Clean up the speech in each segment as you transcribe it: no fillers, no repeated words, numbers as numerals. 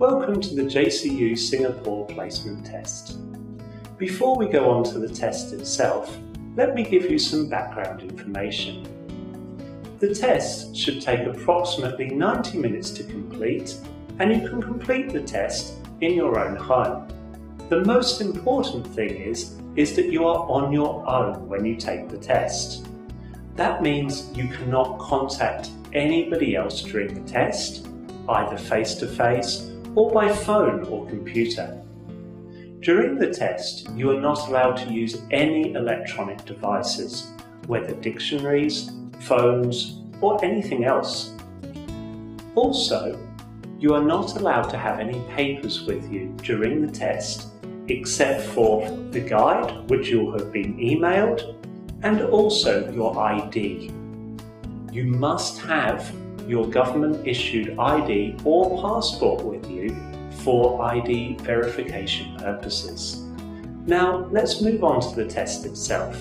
Welcome to the JCU Singapore Placement Test. Before we go on to the test itself, let me give you some background information. The test should take approximately 90 minutes to complete, and you can complete the test in your own home. The most important thing is that you are on your own when you take the test. That means you cannot contact anybody else during the test, either face-to-face or by phone or computer. During the test, you are not allowed to use any electronic devices, whether dictionaries, phones, or anything else. Also, you are not allowed to have any papers with you during the test, except for the guide, which you'll have been emailed, and also your ID. You must have your government-issued ID or passport with you for ID verification purposes. Now, let's move on to the test itself.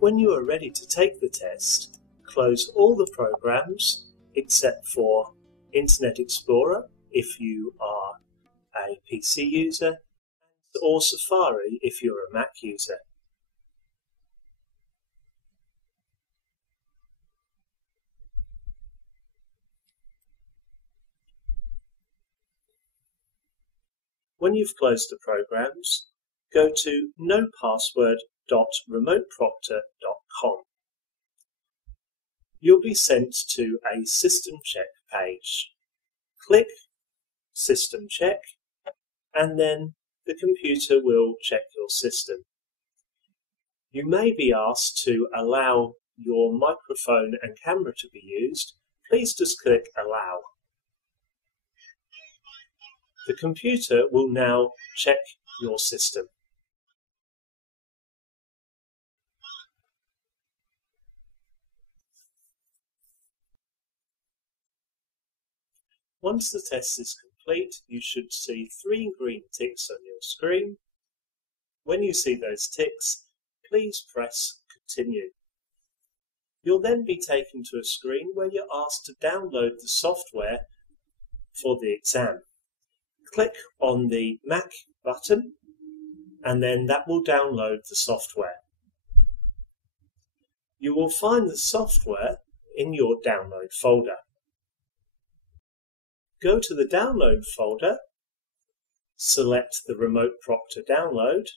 When you are ready to take the test, close all the programs except for Internet Explorer if you are a PC user, or Safari if you're a Mac user. When you've closed the programs, go to nopassword.remoteproctor.com. You'll be sent to a system check page. Click System Check, and then the computer will check your system. You may be asked to allow your microphone and camera to be used. Please just click Allow. The computer will now check your system. Once the test is complete, you should see 3 green ticks on your screen. When you see those ticks, please press Continue. You'll then be taken to a screen where you're asked to download the software for the exam. Click on the Mac button, and then that will download the software. You will find the software in your download folder. Go to the download folder, select the Remote Proctor download,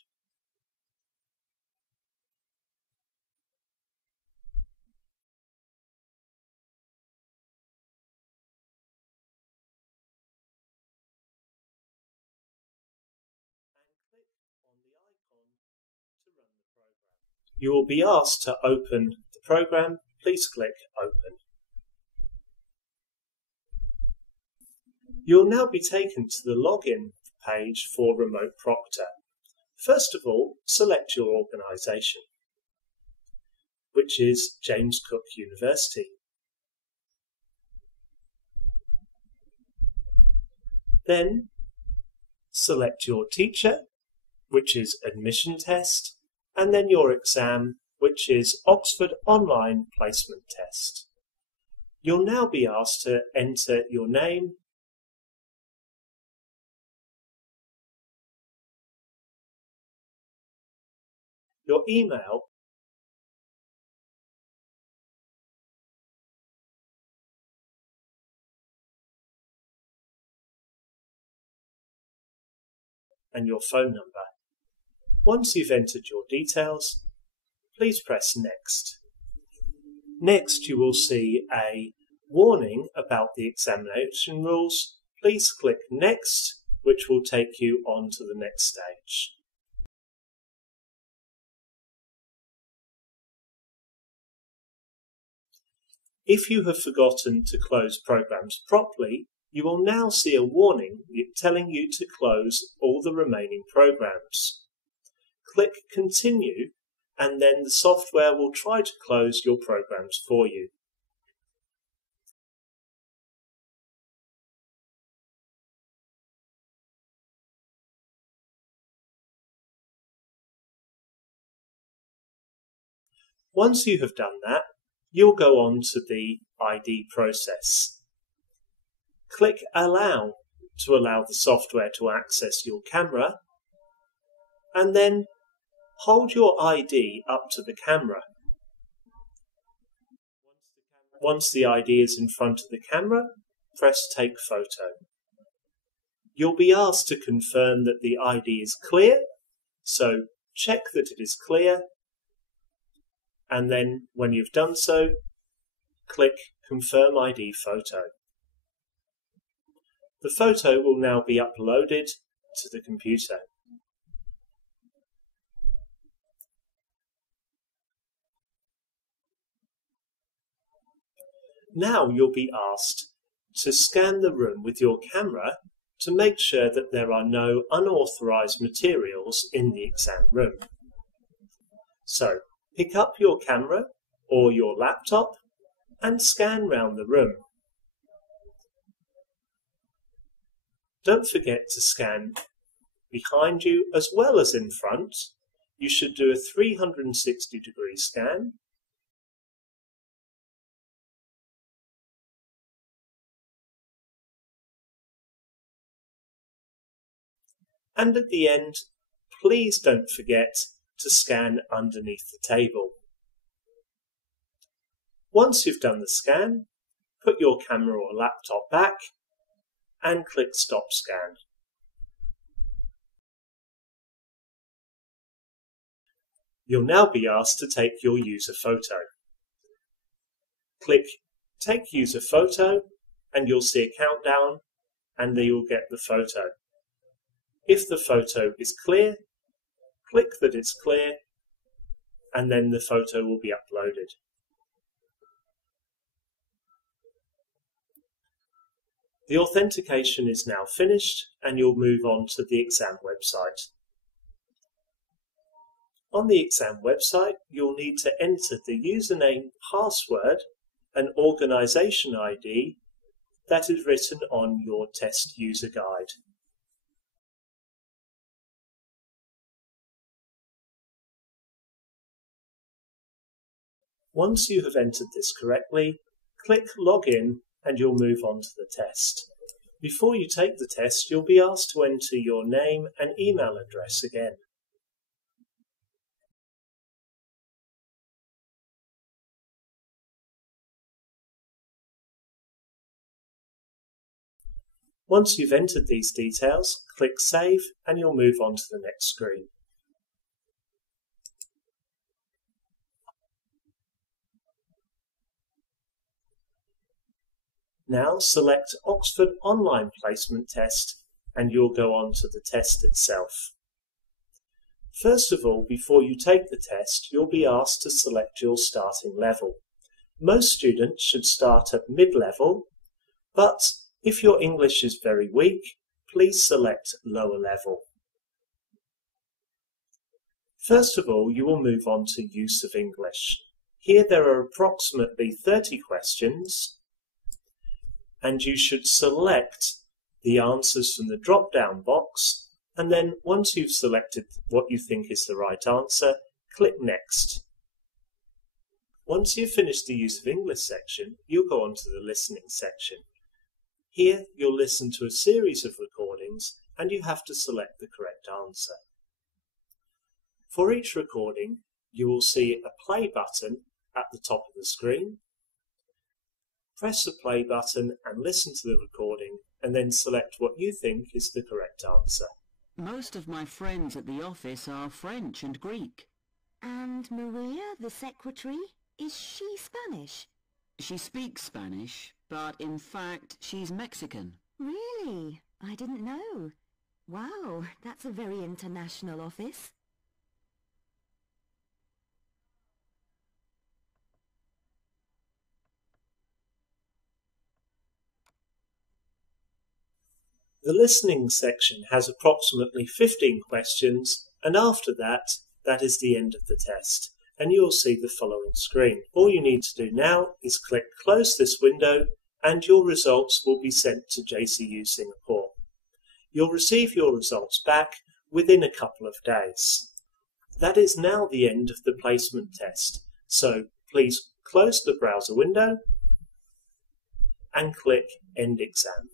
you will be asked to open the program. Please click Open. You'll now be taken to the login page for Remote Proctor. First of all, select your organisation, which is James Cook University. Then, select your teacher, which is Admission Test, and then your exam, which is Oxford Online Placement Test. You'll now be asked to enter your name, your email, and your phone number. Once you've entered your details, please press Next. Next, you will see a warning about the examination rules. Please click Next, which will take you on to the next stage. If you have forgotten to close programs properly, you will now see a warning telling you to close all the remaining programs. Click Continue, and then the software will try to close your programs for you. Once you have done that, you'll go on to the ID process. Click Allow to allow the software to access your camera, and then hold your ID up to the camera. Once the ID is in front of the camera, press Take Photo. You'll be asked to confirm that the ID is clear, so check that it is clear, and then when you've done so, click Confirm ID Photo. The photo will now be uploaded to the computer. Now you'll be asked to scan the room with your camera to make sure that there are no unauthorized materials in the exam room. So, pick up your camera or your laptop and scan round the room. Don't forget to scan behind you as well as in front. You should do a 360-degree scan. And at the end, please don't forget to scan underneath the table. Once you've done the scan, put your camera or laptop back and click Stop Scan. You'll now be asked to take your user photo. Click Take User Photo and you'll see a countdown and then you'll get the photo. If the photo is clear, click that it's clear and then the photo will be uploaded. The authentication is now finished and you'll move on to the exam website. On the exam website, you'll need to enter the username, password and organisation ID that is written on your test user guide. Once you have entered this correctly, click Login and you'll move on to the test. Before you take the test, you'll be asked to enter your name and email address again. Once you've entered these details, click Save and you'll move on to the next screen. Now select Oxford Online Placement Test and you'll go on to the test itself. First of all, before you take the test, you'll be asked to select your starting level. Most students should start at mid-level, but if your English is very weak, please select lower level. First of all, you will move on to use of English. Here there are approximately 30 questions, and you should select the answers from the drop-down box, and then once you've selected what you think is the right answer, click Next. Once you've finished the use of English section, you'll go on to the listening section. Here you'll listen to a series of recordings and you have to select the correct answer. For each recording, you will see a play button at the top of the screen. Press the play button and listen to the recording and then select what you think is the correct answer. Most of my friends at the office are French and Greek. And Maria, the secretary, is she Spanish? She speaks Spanish, but in fact she's Mexican. Really? I didn't know. Wow, that's a very international office. The listening section has approximately 15 questions, and after that, that is the end of the test, and you will see the following screen. All you need to do now is click Close this window, and your results will be sent to JCU Singapore. You'll receive your results back within a couple of days. That is now the end of the placement test, so please close the browser window and click End Exam.